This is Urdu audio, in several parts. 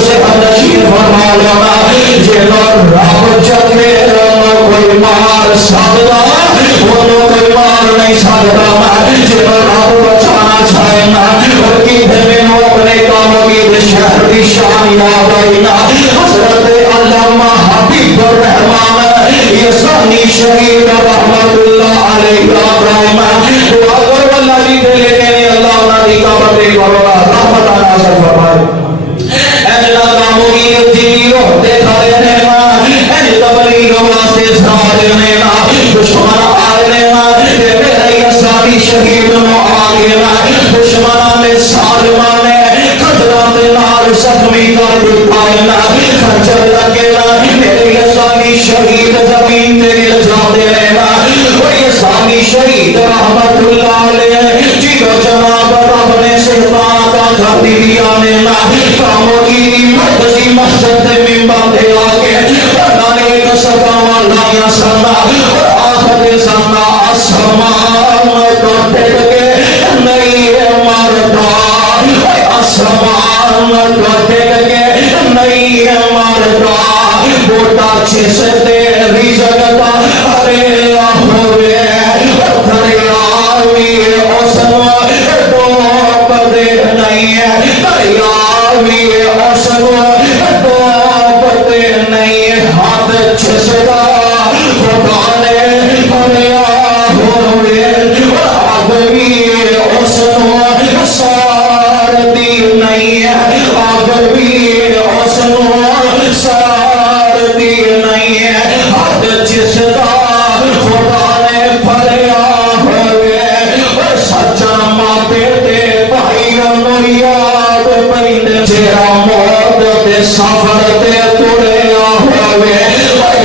سے نشین فرما لینا جنہوں رب چکے کوئی مار سکتا انہوں کوئی مار نہیں سکتا جنہوں رب بچانا چاہے نا اور کی دھمیں اپنے کاموں کی شہر کی شان یاد آئی نا حضرت علامہ حبیب الرحمان یہ ثانی شہید رحمت اللہ علیہ ابراہیم دعا کرو اللہ جی دلے کے اللہ انہاں دی قبر تے کرونا رحمت نازل فرمائے اجلا کاموں کی دلی ہوتے کھڑے رہنا اج تبلیغ واسطے سارے رہنا دشمن آئے رہنا کہ میرا یہ ثانی شہید نو آگے نا دشمناں نے سالماں نے قدرات نال زخمی کر دیتا ہے نا خنجر لگے نا میرے یہ ثانی شہید زمین تے گر جاتے رہنا وہ یہ ثانی شہید رحمت اللہ علیہ جیو جناب رب نے صحبان کا دھرتی دیا نے نا کاموں کی مرکزی مسجد تے ممبر دے آگے نانے ایک سکاوان لایا سنا اور آخر سنا آسمان کو ٹھیک کے نہیں مارتا آسمان کو ٹھیک کے نہیں مارتا بوٹا چیز دے رزق کا ارے ہوئے دریاوی اوسن ڈوب دے نہیں ہے دریاوی اوسن ڈوب دے نہیں ہاتھ چھسدا خدا نے دنیا ہوئے آدمی اوسن سارتی نہیں ہے آدمی اوسن سارتی نہیں ہے ہاتھ چھسدا خدا نے بھریا ہوئے سچا ماں بیٹے بھائی یاد پہنے تیرا موت دے سفر تے تریا ہوئے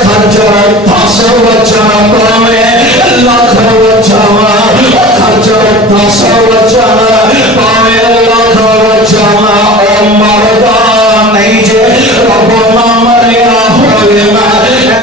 خنجر 10 وچن پاوے لاکھ وچن خنجر 10 وچن پاوے لاکھ وچن او مردا نہیں جے رب نہ